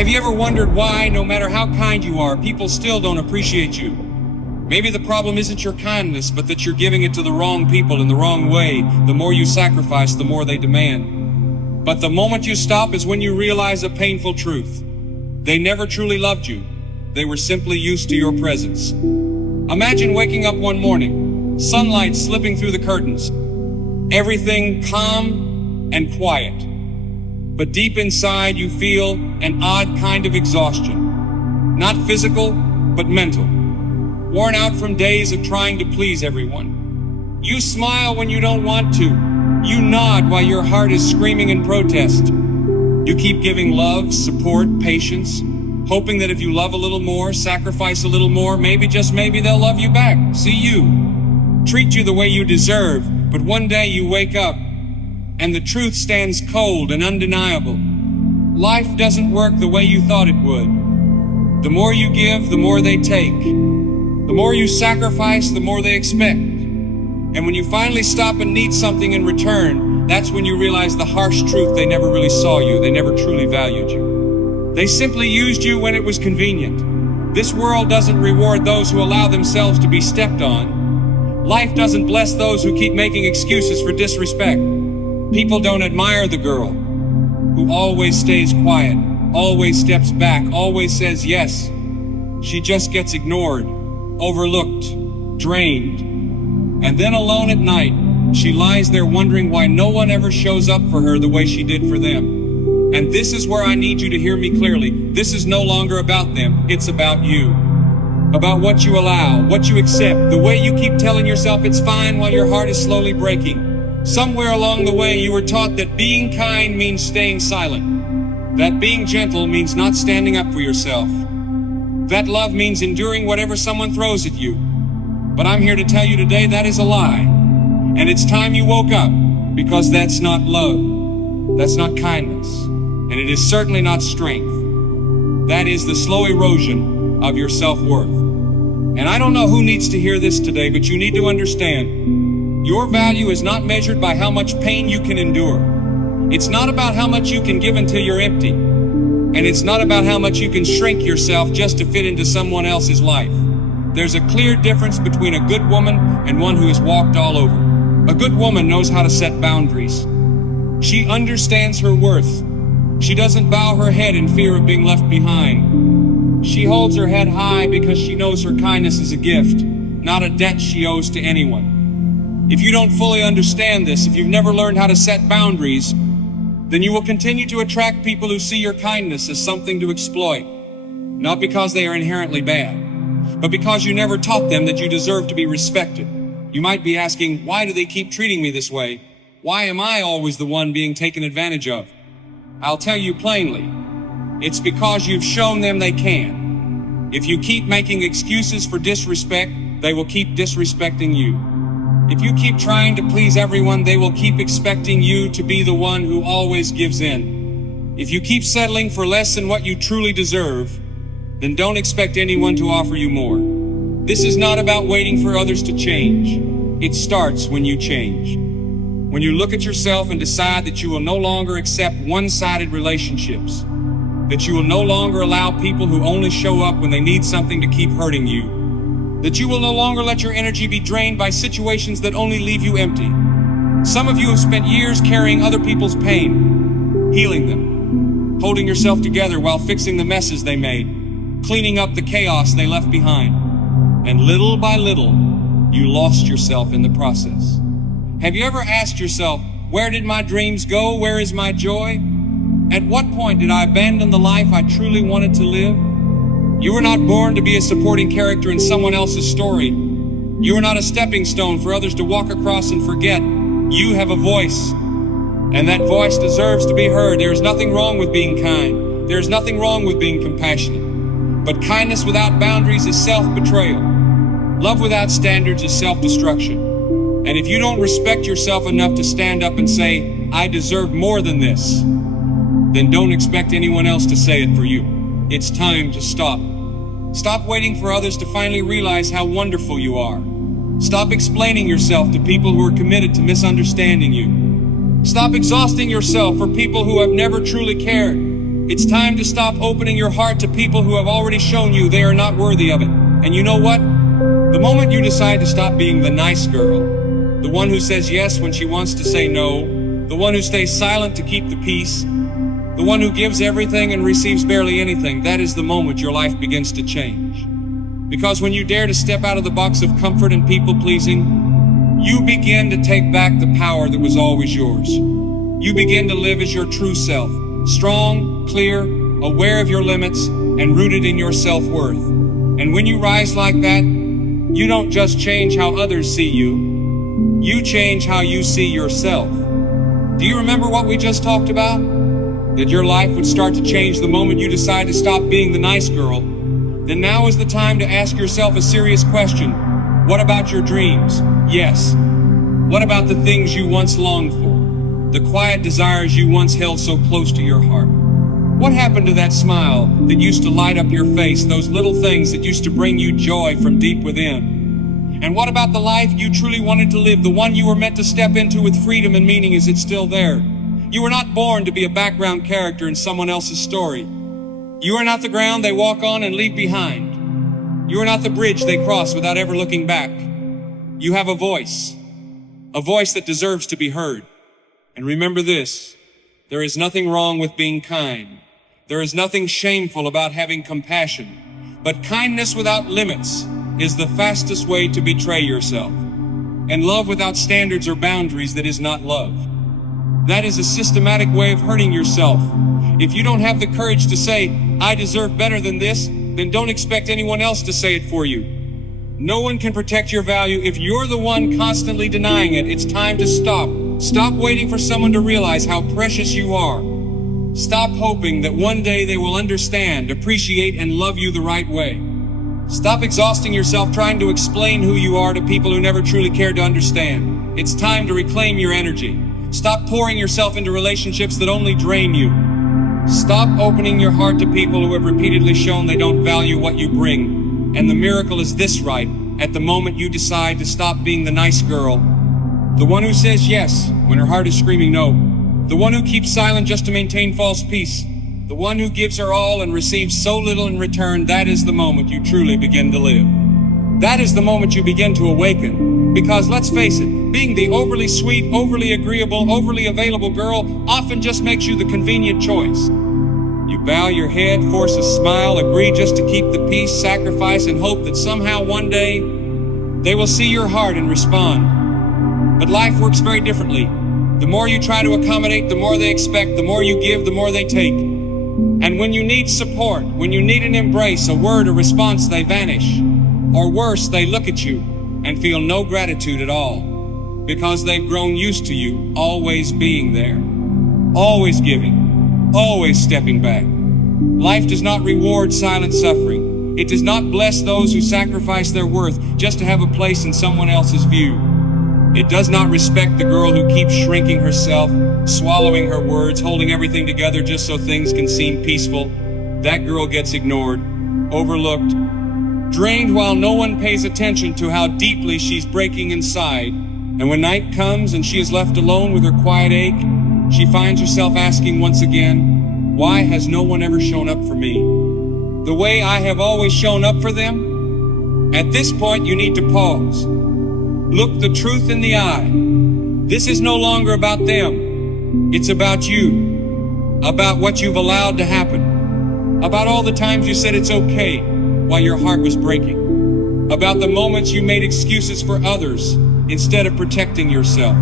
Have you ever wondered why, no matter how kind you are, people still don't appreciate you? Maybe the problem isn't your kindness, but that you're giving it to the wrong people in the wrong way. The more you sacrifice, the more they demand. But the moment you stop is when you realize a painful truth. They never truly loved you. They were simply used to your presence. Imagine waking up one morning, sunlight slipping through the curtains, everything calm and quiet. But deep inside you feel an odd kind of exhaustion. Not physical, but mental. Worn out from days of trying to please everyone. You smile when you don't want to. You nod while your heart is screaming in protest. You keep giving love, support, patience, hoping that if you love a little more, sacrifice a little more, maybe, just maybe, they'll love you back. See you. Treat you the way you deserve. But one day you wake up, and the truth stands cold and undeniable. Life doesn't work the way you thought it would. The more you give, the more they take. The more you sacrifice, the more they expect. And when you finally stop and need something in return, that's when you realize the harsh truth: they never really saw you, they never truly valued you. They simply used you when it was convenient. This world doesn't reward those who allow themselves to be stepped on. Life doesn't bless those who keep making excuses for disrespect. People don't admire the girl who always stays quiet, always steps back, always says yes. She just gets ignored, overlooked, drained. And then alone at night, she lies there wondering why no one ever shows up for her the way she did for them. And this is where I need you to hear me clearly. This is no longer about them, it's about you. About what you allow, what you accept, the way you keep telling yourself it's fine while your heart is slowly breaking. Somewhere along the way you were taught that being kind means staying silent. That being gentle means not standing up for yourself. That love means enduring whatever someone throws at you. But I'm here to tell you today that is a lie. And it's time you woke up, because that's not love. That's not kindness. And it is certainly not strength. That is the slow erosion of your self-worth. And I don't know who needs to hear this today, but you need to understand, your value is not measured by how much pain you can endure. It's not about how much you can give until you're empty. And it's not about how much you can shrink yourself just to fit into someone else's life. There's a clear difference between a good woman and one who has walked all over. A good woman knows how to set boundaries. She understands her worth. She doesn't bow her head in fear of being left behind. She holds her head high because she knows her kindness is a gift, not a debt she owes to anyone. If you don't fully understand this, if you've never learned how to set boundaries, then you will continue to attract people who see your kindness as something to exploit. Not because they are inherently bad, but because you never taught them that you deserve to be respected. You might be asking, why do they keep treating me this way? Why am I always the one being taken advantage of? I'll tell you plainly, it's because you've shown them they can. If you keep making excuses for disrespect, they will keep disrespecting you. If you keep trying to please everyone, they will keep expecting you to be the one who always gives in. If you keep settling for less than what you truly deserve, then don't expect anyone to offer you more. This is not about waiting for others to change. It starts when you change. When you look at yourself and decide that you will no longer accept one-sided relationships, that you will no longer allow people who only show up when they need something to keep hurting you, that you will no longer let your energy be drained by situations that only leave you empty. Some of you have spent years carrying other people's pain, healing them, holding yourself together while fixing the messes they made, cleaning up the chaos they left behind. And little by little, you lost yourself in the process. Have you ever asked yourself, where did my dreams go? Where is my joy? At what point did I abandon the life I truly wanted to live? You were not born to be a supporting character in someone else's story. You are not a stepping stone for others to walk across and forget. You have a voice, and that voice deserves to be heard. There is nothing wrong with being kind. There is nothing wrong with being compassionate. But kindness without boundaries is self-betrayal. Love without standards is self-destruction. And if you don't respect yourself enough to stand up and say, I deserve more than this, then don't expect anyone else to say it for you. It's time to stop. Stop waiting for others to finally realize how wonderful you are. Stop explaining yourself to people who are committed to misunderstanding you. Stop exhausting yourself for people who have never truly cared. It's time to stop opening your heart to people who have already shown you they are not worthy of it. And you know what? The moment you decide to stop being the nice girl, the one who says yes when she wants to say no, the one who stays silent to keep the peace, the one who gives everything and receives barely anything, that is the moment your life begins to change. Because when you dare to step out of the box of comfort and people-pleasing, you begin to take back the power that was always yours. You begin to live as your true self, strong, clear, aware of your limits, and rooted in your self-worth. And when you rise like that, you don't just change how others see you, you change how you see yourself. Do you remember what we just talked about? That your life would start to change the moment you decide to stop being the nice girl. Then now is the time to ask yourself a serious question. What about your dreams? Yes. What about the things you once longed for? The quiet desires you once held so close to your heart? What happened to that smile that used to light up your face, those little things that used to bring you joy from deep within? And what about the life you truly wanted to live, the one you were meant to step into with freedom and meaning? Is it still there? You were not born to be a background character in someone else's story. You are not the ground they walk on and leave behind. You are not the bridge they cross without ever looking back. You have a voice that deserves to be heard. And remember this, there is nothing wrong with being kind. There is nothing shameful about having compassion. But kindness without limits is the fastest way to betray yourself. And love without standards or boundaries, that is not love. That is a systematic way of hurting yourself. If you don't have the courage to say, I deserve better than this, then don't expect anyone else to say it for you. No one can protect your value if you're the one constantly denying it. It's time to stop. Stop waiting for someone to realize how precious you are. Stop hoping that one day they will understand, appreciate, and love you the right way. Stop exhausting yourself trying to explain who you are to people who never truly cared to understand. It's time to reclaim your energy. Stop pouring yourself into relationships that only drain you. Stop opening your heart to people who have repeatedly shown they don't value what you bring. And the miracle is this, right? At the moment you decide to stop being the nice girl, the one who says yes when her heart is screaming no, the one who keeps silent just to maintain false peace, the one who gives her all and receives so little in return, that is the moment you truly begin to live. That is the moment you begin to awaken. Because let's face it, being the overly sweet, overly agreeable, overly available girl often just makes you the convenient choice. You bow your head, force a smile, agree just to keep the peace, sacrifice, and hope that somehow one day they will see your heart and respond. But life works very differently. The more you try to accommodate, the more they expect. The more you give, the more they take. And when you need support, when you need an embrace, a word, a response, they vanish. Or worse, they look at you and feel no gratitude at all, because they've grown used to you always being there, always giving, always stepping back. Life does not reward silent suffering. It does not bless those who sacrifice their worth just to have a place in someone else's view. It does not respect the girl who keeps shrinking herself, swallowing her words, holding everything together just so things can seem peaceful. That girl gets ignored, overlooked, drained while no one pays attention to how deeply she's breaking inside. And when night comes and she is left alone with her quiet ache, she finds herself asking once again, why has no one ever shown up for me the way I have always shown up for them? At this point, you need to pause. Look the truth in the eye. This is no longer about them. It's about you, about what you've allowed to happen, about all the times you said it's okay while your heart was breaking, about the moments you made excuses for others instead of protecting yourself.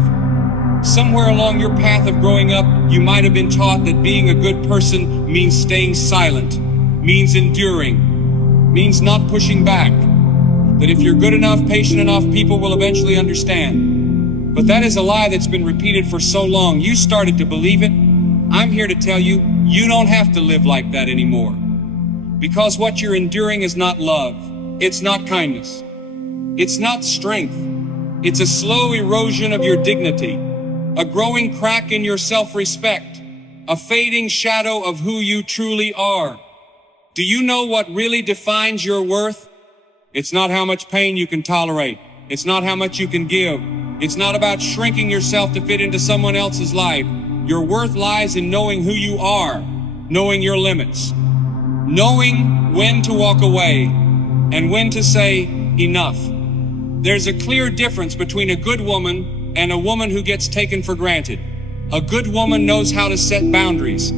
Somewhere along your path of growing up, you might have been taught that being a good person means staying silent, means enduring, means not pushing back, that if you're good enough, patient enough, people will eventually understand. But that is a lie that's been repeated for so long, you started to believe it. I'm here to tell you, you don't have to live like that anymore. Because what you're enduring is not love. It's not kindness. It's not strength. It's a slow erosion of your dignity, a growing crack in your self-respect, a fading shadow of who you truly are. Do you know what really defines your worth? It's not how much pain you can tolerate. It's not how much you can give. It's not about shrinking yourself to fit into someone else's life. Your worth lies in knowing who you are, knowing your limits, knowing when to walk away and when to say enough. There's a clear difference between a good woman and a woman who gets taken for granted. A good woman knows how to set boundaries.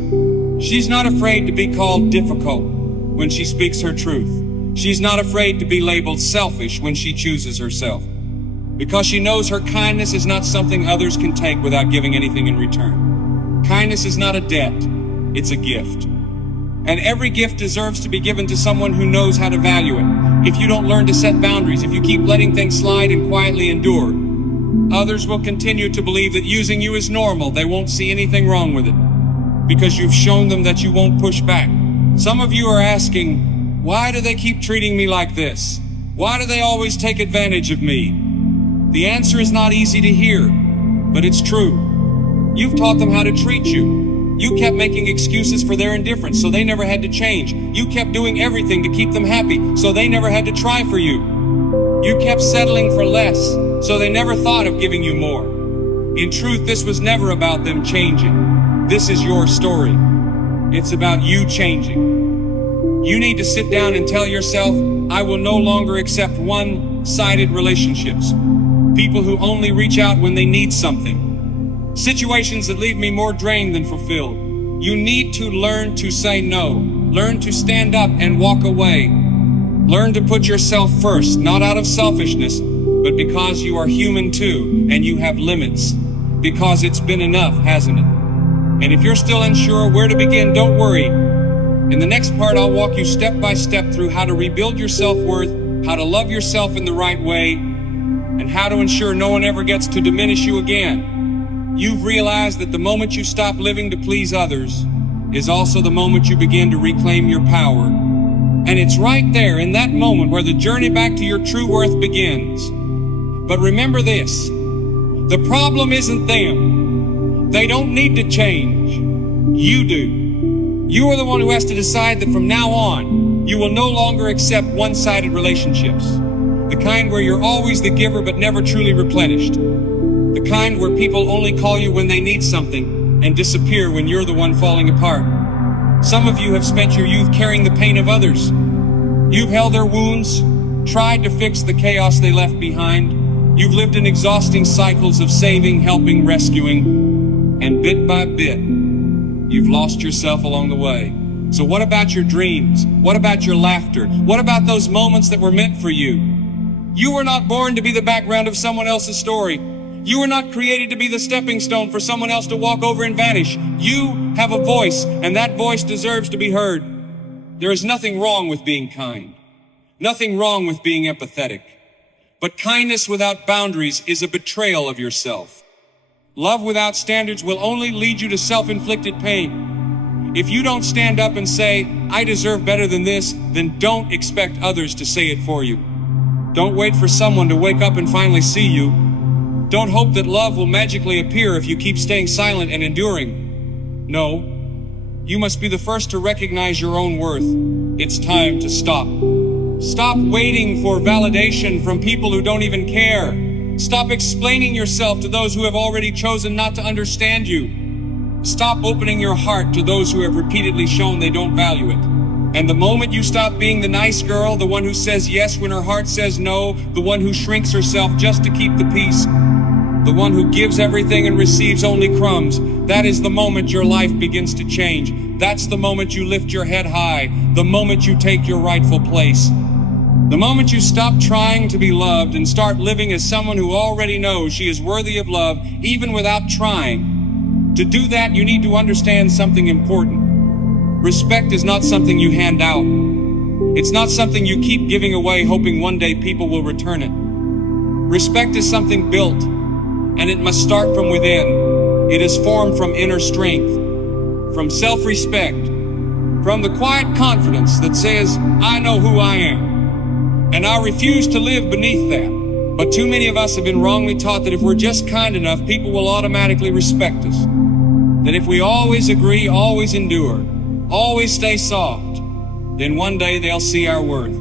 She's not afraid to be called difficult when she speaks her truth. She's not afraid to be labeled selfish when she chooses herself, because she knows her kindness is not something others can take without giving anything in return. Kindness is not a debt, it's a gift. And every gift deserves to be given to someone who knows how to value it. If you don't learn to set boundaries, if you keep letting things slide and quietly endure, others will continue to believe that using you is normal. They won't see anything wrong with it, because you've shown them that you won't push back. Some of you are asking, why do they keep treating me like this? Why do they always take advantage of me? The answer is not easy to hear, but it's true. You've taught them how to treat you. You kept making excuses for their indifference, so they never had to change. You kept doing everything to keep them happy, so they never had to try for you. You kept settling for less, so they never thought of giving you more. In truth, this was never about them changing. This is your story. It's about you changing. You need to sit down and tell yourself, I will no longer accept one-sided relationships. People who only reach out when they need something. Situations that leave me more drained than fulfilled. You need to learn to say no. Learn to stand up and walk away. Learn to put yourself first, not out of selfishness, but because you are human too, and you have limits. Because it's been enough, hasn't it? And if you're still unsure where to begin, don't worry. In the next part, I'll walk you step by step through how to rebuild your self-worth, how to love yourself in the right way, and how to ensure no one ever gets to diminish you again. You've realized that the moment you stop living to please others is also the moment you begin to reclaim your power. And it's right there in that moment where the journey back to your true worth begins. But remember this, the problem isn't them. They don't need to change. You do. You are the one who has to decide that from now on, you will no longer accept one-sided relationships. The kind where you're always the giver but never truly replenished. The kind where people only call you when they need something and disappear when you're the one falling apart. Some of you have spent your youth carrying the pain of others. You've held their wounds, tried to fix the chaos they left behind. You've lived in exhausting cycles of saving, helping, rescuing, and bit by bit, you've lost yourself along the way. So what about your dreams? What about your laughter? What about those moments that were meant for you? You were not born to be the background of someone else's story. You were not created to be the stepping stone for someone else to walk over and vanish. You have a voice, and that voice deserves to be heard. There is nothing wrong with being kind. Nothing wrong with being empathetic. But kindness without boundaries is a betrayal of yourself. Love without standards will only lead you to self-inflicted pain. If you don't stand up and say, I deserve better than this, then don't expect others to say it for you. Don't wait for someone to wake up and finally see you. Don't hope that love will magically appear if you keep staying silent and enduring. No, you must be the first to recognize your own worth. It's time to stop. Stop waiting for validation from people who don't even care. Stop explaining yourself to those who have already chosen not to understand you. Stop opening your heart to those who have repeatedly shown they don't value it. And the moment you stop being the nice girl, the one who says yes when her heart says no, the one who shrinks herself just to keep the peace, the one who gives everything and receives only crumbs, that is the moment your life begins to change. That's the moment you lift your head high, the moment you take your rightful place. The moment you stop trying to be loved and start living as someone who already knows she is worthy of love, even without trying. To do that, you need to understand something important. Respect is not something you hand out. It's not something you keep giving away hoping one day people will return it. Respect is something built, and it must start from within. It is formed from inner strength, from self-respect, from the quiet confidence that says, I know who I am, and I refuse to live beneath that. But too many of us have been wrongly taught that if we're just kind enough, people will automatically respect us. That if we always agree, always endure, always stay soft, then one day they'll see our worth.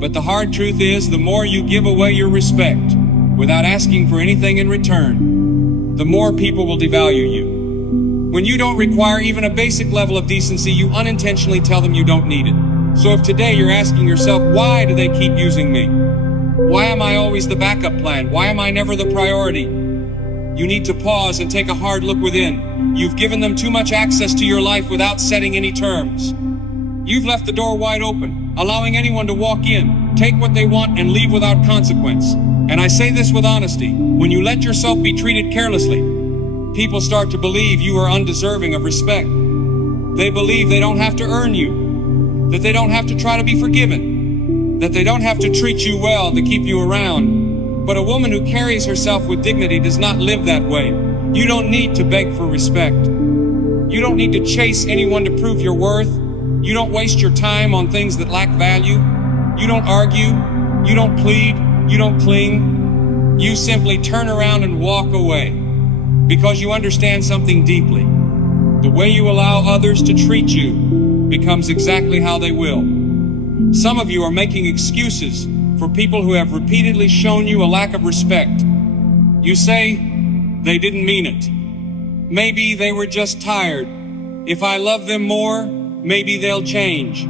But the hard truth is, the more you give away your respect without asking for anything in return, the more people will devalue you. When you don't require even a basic level of decency, you unintentionally tell them you don't need it. So if today you're asking yourself, why do they keep using me? Why am I always the backup plan? Why am I never the priority? You need to pause and take a hard look within. You've given them too much access to your life without setting any terms. You've left the door wide open, allowing anyone to walk in, take what they want, and leave without consequence. And I say this with honesty, when you let yourself be treated carelessly, people start to believe you are undeserving of respect. They believe they don't have to earn you, that they don't have to try to be forgiven, that they don't have to treat you well to keep you around. But a woman who carries herself with dignity does not live that way. You don't need to beg for respect. You don't need to chase anyone to prove your worth. You don't waste your time on things that lack value. You don't argue. You don't plead. You don't cling. You simply turn around and walk away because you understand something deeply. The way you allow others to treat you becomes exactly how they will. Some of you are making excuses for people who have repeatedly shown you a lack of respect. You say, they didn't mean it. Maybe they were just tired. If I love them more, maybe they'll change.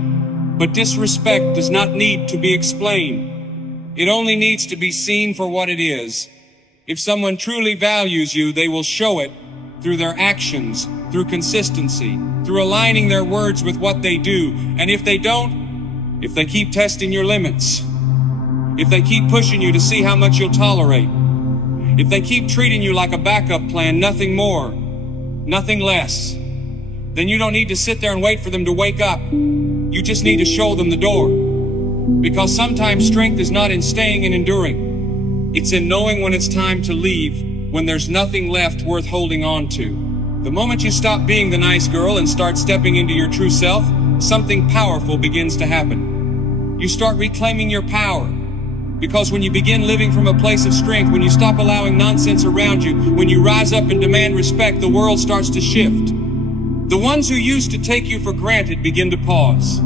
But disrespect does not need to be explained. It only needs to be seen for what it is. If someone truly values you, they will show it through their actions, through consistency, through aligning their words with what they do. And if they don't, if they keep testing your limits, if they keep pushing you to see how much you'll tolerate, if they keep treating you like a backup plan, nothing more, nothing less, then you don't need to sit there and wait for them to wake up. You just need to show them the door. Because sometimes strength is not in staying and enduring. It's in knowing when it's time to leave, when there's nothing left worth holding on to. The moment you stop being the nice girl and start stepping into your true self, something powerful begins to happen. You start reclaiming your power. Because when you begin living from a place of strength, when you stop allowing nonsense around you, when you rise up and demand respect, the world starts to shift. The ones who used to take you for granted begin to pause.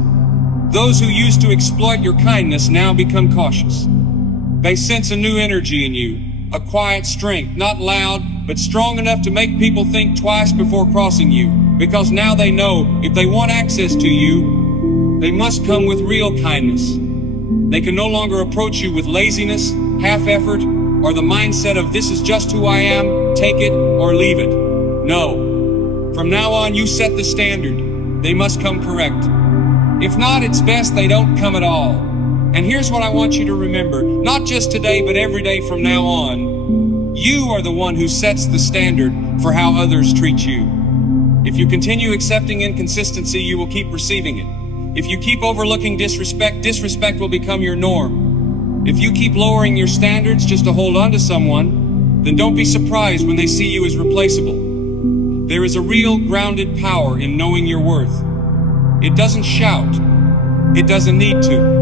Those who used to exploit your kindness now become cautious. They sense a new energy in you, a quiet strength, not loud, but strong enough to make people think twice before crossing you. Because now they know if they want access to you, they must come with real kindness. They can no longer approach you with laziness, half-effort, or the mindset of this is just who I am, take it or leave it. No. From now on, you set the standard. They must come correct. If not, it's best they don't come at all. And here's what I want you to remember, not just today, but every day from now on. You are the one who sets the standard for how others treat you. If you continue accepting inconsistency, you will keep receiving it. If you keep overlooking disrespect, disrespect will become your norm. If you keep lowering your standards just to hold on to someone, then don't be surprised when they see you as replaceable. There is a real grounded power in knowing your worth. It doesn't shout. It doesn't need to.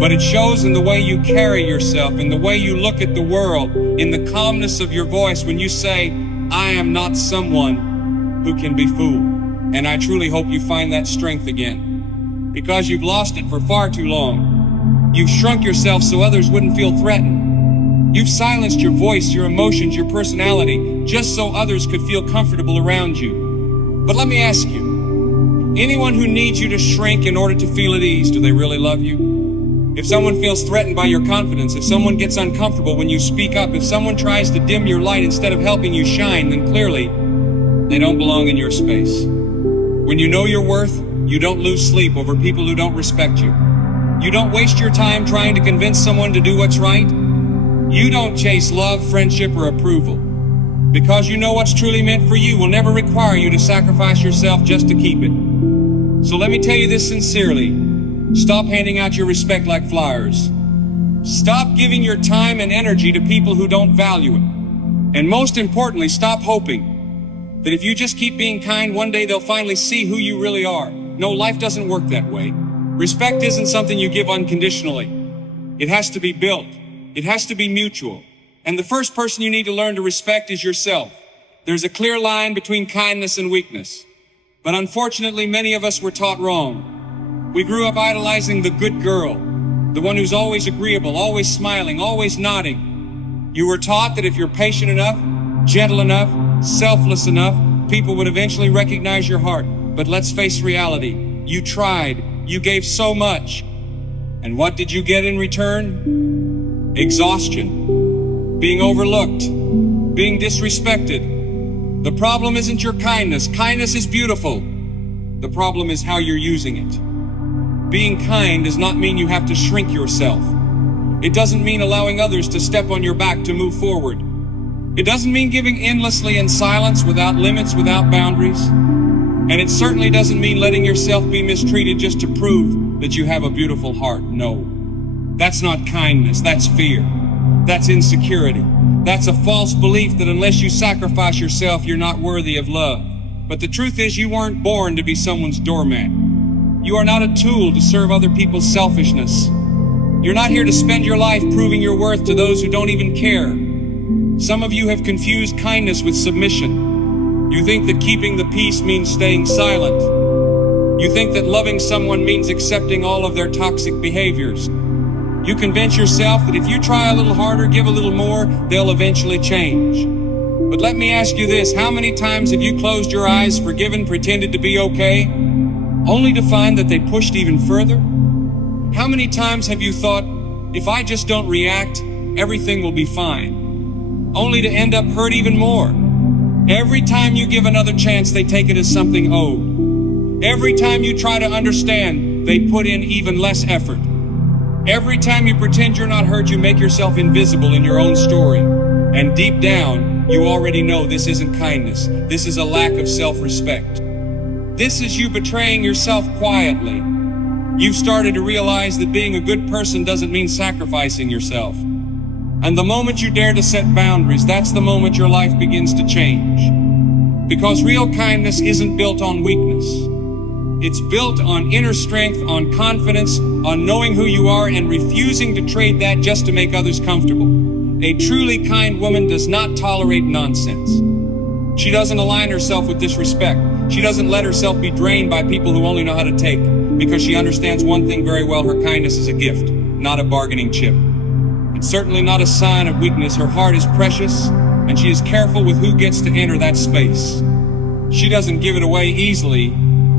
But it shows in the way you carry yourself, in the way you look at the world, in the calmness of your voice when you say, I am not someone who can be fooled. And I truly hope you find that strength again. Because you've lost it for far too long. You've shrunk yourself so others wouldn't feel threatened. You've silenced your voice, your emotions, your personality, just so others could feel comfortable around you. But let me ask you, anyone who needs you to shrink in order to feel at ease, do they really love you? If someone feels threatened by your confidence, if someone gets uncomfortable when you speak up, if someone tries to dim your light instead of helping you shine, then clearly they don't belong in your space. When you know your worth, you don't lose sleep over people who don't respect you. You don't waste your time trying to convince someone to do what's right. You don't chase love, friendship, or approval. Because you know what's truly meant for you will never require you to sacrifice yourself just to keep it. So let me tell you this sincerely. Stop handing out your respect like flyers. Stop giving your time and energy to people who don't value it. And most importantly, stop hoping that if you just keep being kind, one day they'll finally see who you really are. No, life doesn't work that way. Respect isn't something you give unconditionally. It has to be built. It has to be mutual. And the first person you need to learn to respect is yourself. There's a clear line between kindness and weakness. But unfortunately, many of us were taught wrong. We grew up idolizing the good girl, the one who's always agreeable, always smiling, always nodding. You were taught that if you're patient enough, gentle enough, selfless enough, people would eventually recognize your heart. But let's face reality. You tried. You gave so much. And what did you get in return? Exhaustion. Being overlooked. Being disrespected. The problem isn't your kindness. Kindness is beautiful. The problem is how you're using it. Being kind does not mean you have to shrink yourself. It doesn't mean allowing others to step on your back to move forward. It doesn't mean giving endlessly in silence, without limits, without boundaries. And it certainly doesn't mean letting yourself be mistreated just to prove that you have a beautiful heart. No. That's not kindness. That's fear. That's insecurity. That's a false belief that unless you sacrifice yourself, you're not worthy of love. But the truth is, you weren't born to be someone's doormat. You are not a tool to serve other people's selfishness. You're not here to spend your life proving your worth to those who don't even care. Some of you have confused kindness with submission. You think that keeping the peace means staying silent. You think that loving someone means accepting all of their toxic behaviors. You convince yourself that if you try a little harder, give a little more, they'll eventually change. But let me ask you this, how many times have you closed your eyes, forgiven, pretended to be okay, only to find that they pushed even further? How many times have you thought, if I just don't react, everything will be fine, only to end up hurt even more? Every time you give another chance, they take it as something owed. Every time you try to understand, they put in even less effort. Every time you pretend you're not hurt, you make yourself invisible in your own story. And deep down, you already know this isn't kindness. This is a lack of self-respect. This is you betraying yourself quietly. You've started to realize that being a good person doesn't mean sacrificing yourself. And the moment you dare to set boundaries, that's the moment your life begins to change. Because real kindness isn't built on weakness. It's built on inner strength, on confidence, on knowing who you are and refusing to trade that just to make others comfortable. A truly kind woman does not tolerate nonsense. She doesn't align herself with disrespect. She doesn't let herself be drained by people who only know how to take, because she understands one thing very well: her kindness is a gift, not a bargaining chip. It's certainly not a sign of weakness. Her heart is precious, and she is careful with who gets to enter that space. She doesn't give it away easily,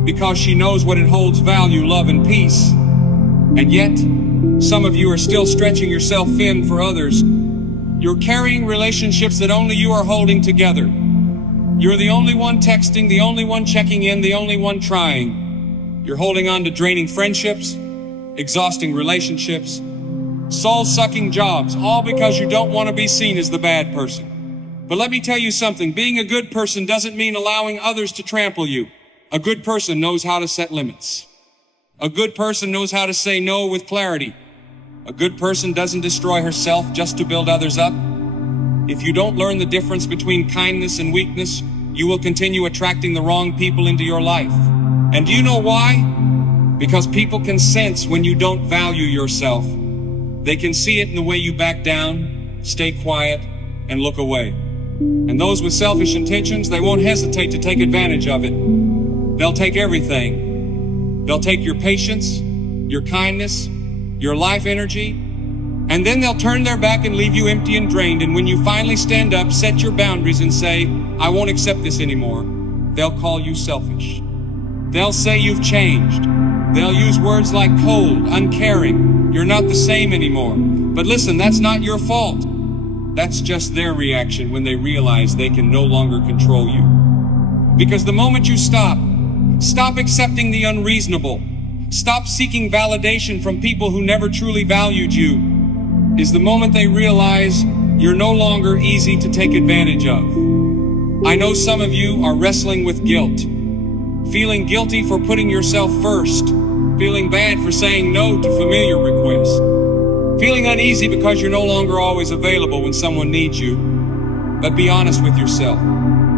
because she knows what it holds: value, love, and peace. And yet, some of you are still stretching yourself thin for others. You're carrying relationships that only you are holding together. You're the only one texting, the only one checking in, the only one trying. You're holding on to draining friendships, exhausting relationships, soul-sucking jobs, all because you don't want to be seen as the bad person. But let me tell you something, being a good person doesn't mean allowing others to trample you. A good person knows how to set limits. A good person knows how to say no with clarity. A good person doesn't destroy herself just to build others up. If you don't learn the difference between kindness and weakness, you will continue attracting the wrong people into your life. And do you know why? Because people can sense when you don't value yourself. They can see it in the way you back down, stay quiet, and look away. And those with selfish intentions, they won't hesitate to take advantage of it. They'll take everything. They'll take your patience, your kindness, your life energy, and then they'll turn their back and leave you empty and drained. And when you finally stand up, set your boundaries and say, I won't accept this anymore, they'll call you selfish. They'll say you've changed. They'll use words like cold, uncaring, you're not the same anymore. But listen, that's not your fault. That's just their reaction when they realize they can no longer control you. Because the moment you stop accepting the unreasonable, stop seeking validation from people who never truly valued you, is the moment they realize you're no longer easy to take advantage of. I know some of you are wrestling with guilt, feeling guilty for putting yourself first, feeling bad for saying no to familiar requests, feeling uneasy because you're no longer always available when someone needs you. But be honest with yourself.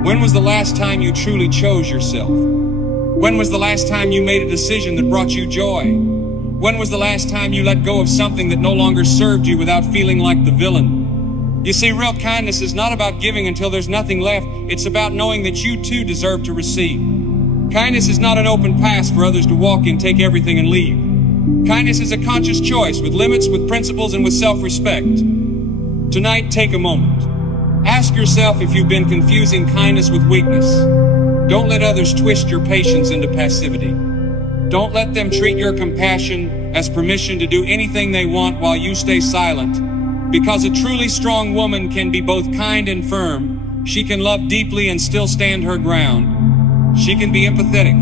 When was the last time you truly chose yourself? When was the last time you made a decision that brought you joy? When was the last time you let go of something that no longer served you without feeling like the villain? You see, real kindness is not about giving until there's nothing left. It's about knowing that you too deserve to receive. Kindness is not an open pass for others to walk in, take everything and leave. Kindness is a conscious choice with limits, with principles, and with self-respect. Tonight, take a moment. Ask yourself if you've been confusing kindness with weakness. Don't let others twist your patience into passivity. Don't let them treat your compassion as permission to do anything they want while you stay silent. Because a truly strong woman can be both kind and firm. She can love deeply and still stand her ground. She can be empathetic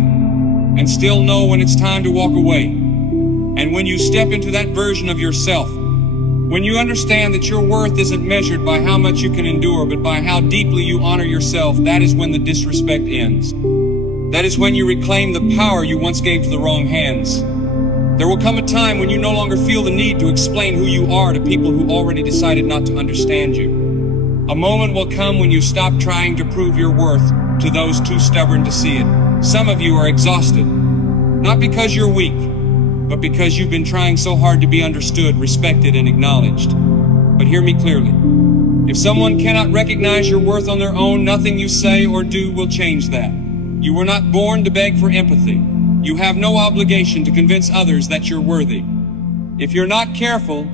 and still know when it's time to walk away. And when you step into that version of yourself, when you understand that your worth isn't measured by how much you can endure, but by how deeply you honor yourself, that is when the disrespect ends. That is when you reclaim the power you once gave to the wrong hands. There will come a time when you no longer feel the need to explain who you are to people who already decided not to understand you. A moment will come when you stop trying to prove your worth to those too stubborn to see it. Some of you are exhausted, not because you're weak, but because you've been trying so hard to be understood, respected, and acknowledged. But hear me clearly. If someone cannot recognize your worth on their own, nothing you say or do will change that. You were not born to beg for empathy. You have no obligation to convince others that you're worthy. If you're not careful,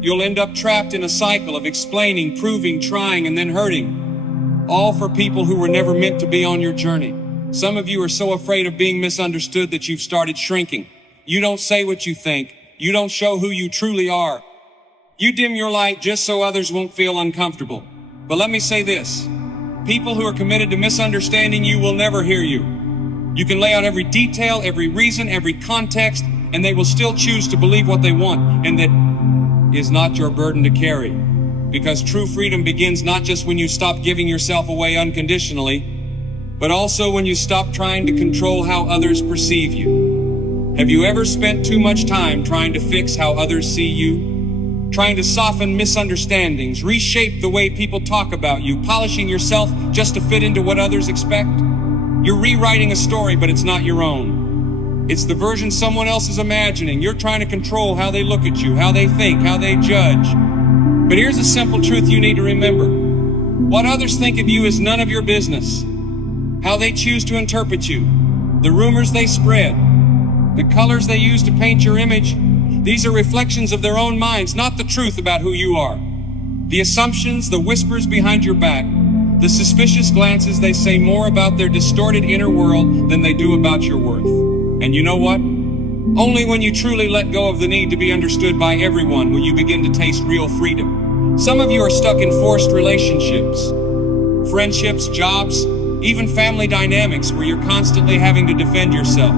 you'll end up trapped in a cycle of explaining, proving, trying, and then hurting. All for people who were never meant to be on your journey. Some of you are so afraid of being misunderstood that you've started shrinking. You don't say what you think. You don't show who you truly are. You dim your light just so others won't feel uncomfortable. But let me say this. People who are committed to misunderstanding you will never hear you. You can lay out every detail, every reason, every context, and they will still choose to believe what they want, and that is not your burden to carry. Because true freedom begins not just when you stop giving yourself away unconditionally, but also when you stop trying to control how others perceive you. Have you ever spent too much time trying to fix how others see you? Trying to soften misunderstandings, reshape the way people talk about you, polishing yourself just to fit into what others expect? You're rewriting a story, but it's not your own. It's the version someone else is imagining. You're trying to control how they look at you, how they think, how they judge. But here's a simple truth you need to remember. What others think of you is none of your business. How they choose to interpret you, the rumors they spread, the colors they use to paint your image, these are reflections of their own minds, not the truth about who you are. The assumptions, the whispers behind your back, the suspicious glances, they say more about their distorted inner world than they do about your worth. And you know what? Only when you truly let go of the need to be understood by everyone will you begin to taste real freedom. Some of you are stuck in forced relationships, friendships, jobs, even family dynamics where you're constantly having to defend yourself.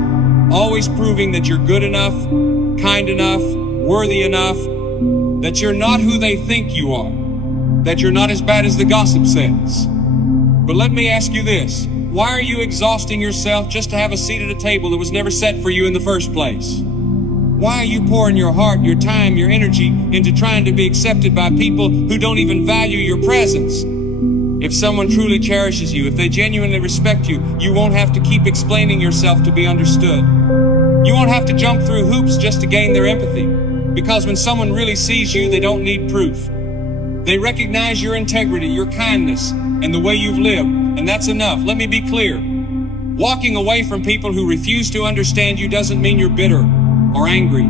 Always proving that you're good enough, kind enough, worthy enough, that you're not who they think you are, that you're not as bad as the gossip says. But let me ask you this. Why are you exhausting yourself just to have a seat at a table that was never set for you in the first place? Why are you pouring your heart, your time, your energy into trying to be accepted by people who don't even value your presence? If someone truly cherishes you, if they genuinely respect you, you won't have to keep explaining yourself to be understood. You won't have to jump through hoops just to gain their empathy. Because when someone really sees you, they don't need proof. They recognize your integrity, your kindness, and the way you've lived, and that's enough. Let me be clear. Walking away from people who refuse to understand you doesn't mean you're bitter or angry.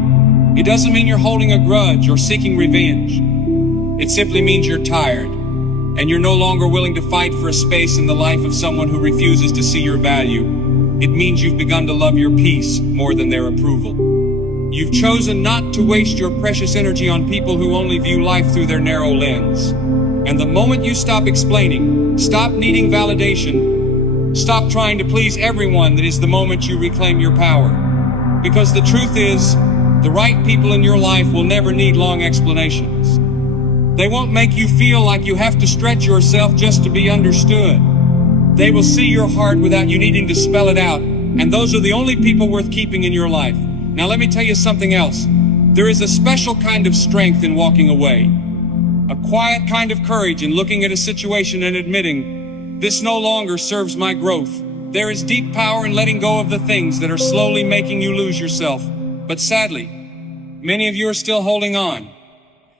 It doesn't mean you're holding a grudge or seeking revenge. It simply means you're tired. And you're no longer willing to fight for a space in the life of someone who refuses to see your value. It means you've begun to love your peace more than their approval. You've chosen not to waste your precious energy on people who only view life through their narrow lens. And the moment you stop explaining, stop needing validation, stop trying to please everyone, that is the moment you reclaim your power. Because the truth is, the right people in your life will never need long explanations. They won't make you feel like you have to stretch yourself just to be understood. They will see your heart without you needing to spell it out, and those are the only people worth keeping in your life. Now let me tell you something else. There is a special kind of strength in walking away. A quiet kind of courage in looking at a situation and admitting, this no longer serves my growth. There is deep power in letting go of the things that are slowly making you lose yourself. But sadly, many of you are still holding on.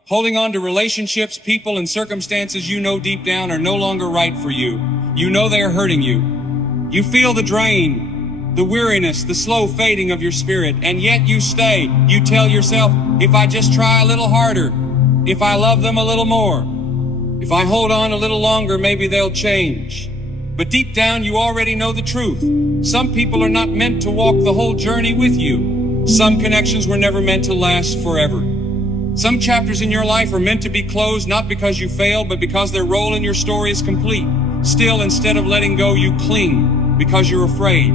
Holding on to relationships, people, and circumstances you know deep down are no longer right for you. You know they are hurting you. You feel the drain, the weariness, the slow fading of your spirit, and yet you stay. You tell yourself, if I just try a little harder, if I love them a little more, if I hold on a little longer, maybe they'll change. But deep down, you already know the truth. Some people are not meant to walk the whole journey with you. Some connections were never meant to last forever. Some chapters in your life are meant to be closed, not because you failed, but because their role in your story is complete. Still, instead of letting go, you cling because you're afraid.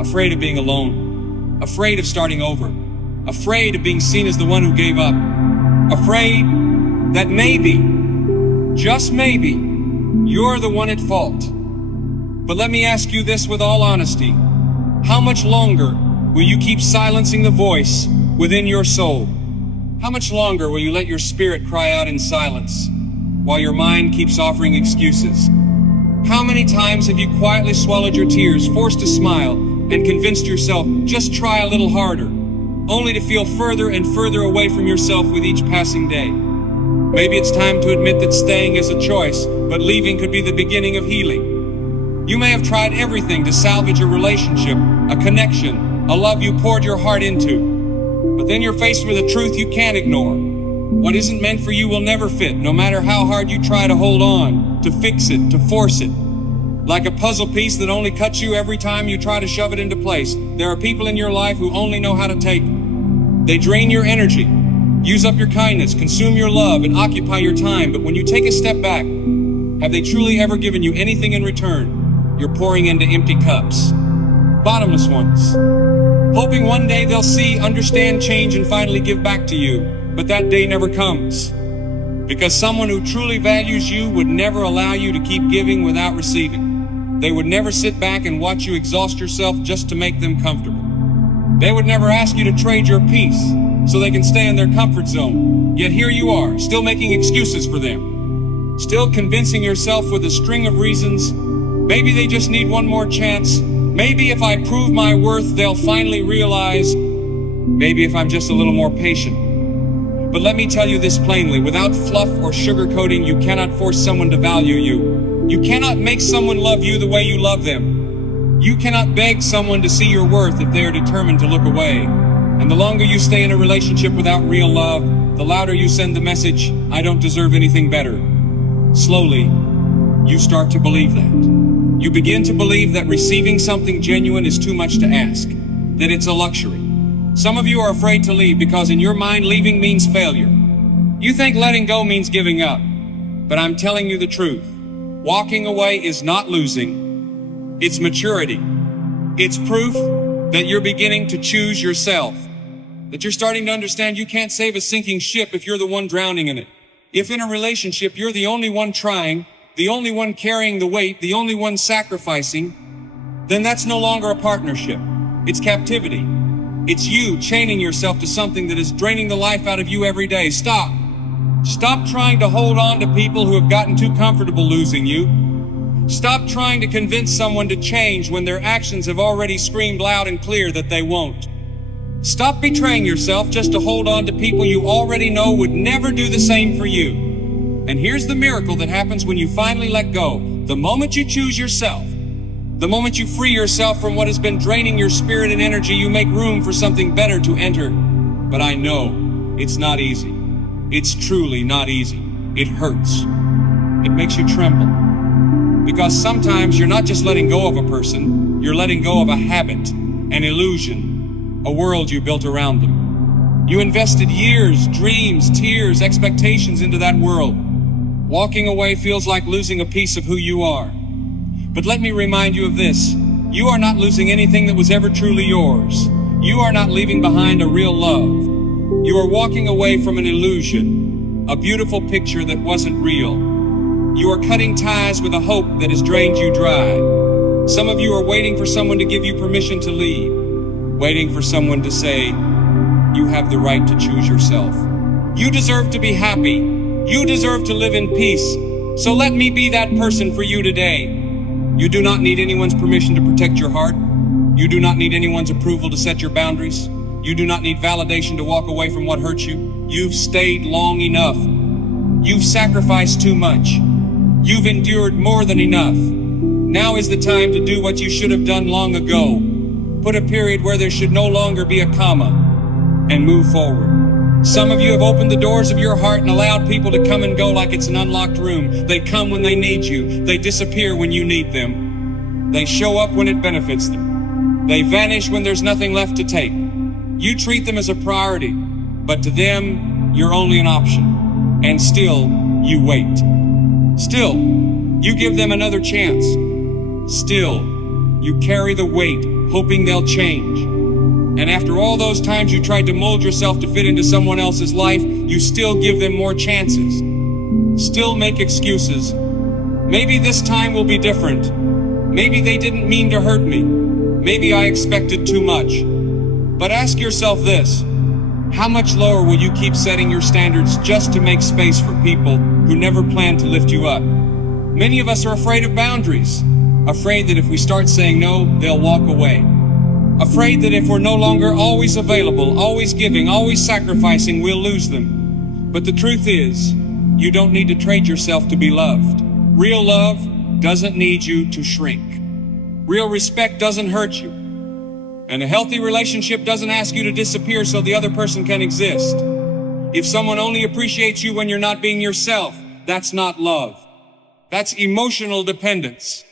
Afraid of being alone. Afraid of starting over. Afraid of being seen as the one who gave up. Afraid that maybe, just maybe, you're the one at fault. But let me ask you this with all honesty. How much longer will you keep silencing the voice within your soul? How much longer will you let your spirit cry out in silence while your mind keeps offering excuses? How many times have you quietly swallowed your tears, forced a smile, and convinced yourself, just try a little harder, only to feel further and further away from yourself with each passing day? Maybe it's time to admit that staying is a choice, but leaving could be the beginning of healing. You may have tried everything to salvage a relationship, a connection, a love you poured your heart into. But then you're faced with a truth you can't ignore. What isn't meant for you will never fit, no matter how hard you try to hold on, to fix it, to force it. Like a puzzle piece that only cuts you every time you try to shove it into place, there are people in your life who only know how to take. They drain your energy, use up your kindness, consume your love, and occupy your time. But when you take a step back, have they truly ever given you anything in return? You're pouring into empty cups, bottomless ones, hoping one day they'll see, understand, change, and finally give back to you. But that day never comes, because someone who truly values you would never allow you to keep giving without receiving. They would never sit back and watch you exhaust yourself just to make them comfortable. They would never ask you to trade your peace so they can stay in their comfort zone. Yet here you are, still making excuses for them, still convincing yourself with a string of reasons. Maybe they just need one more chance. Maybe if I prove my worth, they'll finally realize. Maybe if I'm just a little more patient. But let me tell you this plainly, without fluff or sugarcoating, you cannot force someone to value you. You cannot make someone love you the way you love them. You cannot beg someone to see your worth if they are determined to look away. And the longer you stay in a relationship without real love, the louder you send the message, I don't deserve anything better. Slowly, you start to believe that. You begin to believe that receiving something genuine is too much to ask, that it's a luxury. Some of you are afraid to leave because in your mind, leaving means failure. You think letting go means giving up. But I'm telling you the truth. Walking away is not losing. It's maturity. It's proof that you're beginning to choose yourself. That you're starting to understand you can't save a sinking ship if you're the one drowning in it. If in a relationship you're the only one trying, the only one carrying the weight, the only one sacrificing, then that's no longer a partnership. It's captivity. It's you chaining yourself to something that is draining the life out of you every day. Stop. Stop trying to hold on to people who have gotten too comfortable losing you. Stop trying to convince someone to change when their actions have already screamed loud and clear that they won't. Stop betraying yourself just to hold on to people you already know would never do the same for you. And here's the miracle that happens when you finally let go. The moment you choose yourself, the moment you free yourself from what has been draining your spirit and energy, you make room for something better to enter. But I know it's not easy. It's truly not easy. It hurts. It makes you tremble. Because sometimes you're not just letting go of a person, you're letting go of a habit, an illusion, a world you built around them. You invested years, dreams, tears, expectations into that world. Walking away feels like losing a piece of who you are. But let me remind you of this. You are not losing anything that was ever truly yours. You are not leaving behind a real love. You are walking away from an illusion, a beautiful picture that wasn't real. You are cutting ties with a hope that has drained you dry. Some of you are waiting for someone to give you permission to leave, waiting for someone to say, you have the right to choose yourself. You deserve to be happy. You deserve to live in peace. So let me be that person for you today. You do not need anyone's permission to protect your heart. You do not need anyone's approval to set your boundaries. You do not need validation to walk away from what hurts you. You've stayed long enough. You've sacrificed too much. You've endured more than enough. Now is the time to do what you should have done long ago. Put a period where there should no longer be a comma and move forward. Some of you have opened the doors of your heart and allowed people to come and go like it's an unlocked room. They come when they need you. They disappear when you need them. They show up when it benefits them. They vanish when there's nothing left to take. You treat them as a priority, but to them, you're only an option. And still, you wait. Still, you give them another chance. Still, you carry the weight, hoping they'll change. And after all those times you tried to mold yourself to fit into someone else's life, you still give them more chances. Still make excuses. Maybe this time will be different. Maybe they didn't mean to hurt me. Maybe I expected too much. But ask yourself this: how much lower will you keep setting your standards just to make space for people who never planned to lift you up? Many of us are afraid of boundaries. Afraid that if we start saying no, they'll walk away. Afraid that if we're no longer always available, always giving, always sacrificing, we'll lose them. But the truth is, you don't need to trade yourself to be loved. Real love doesn't need you to shrink. Real respect doesn't hurt you. And a healthy relationship doesn't ask you to disappear so the other person can exist. If someone only appreciates you when you're not being yourself, that's not love. That's emotional dependence.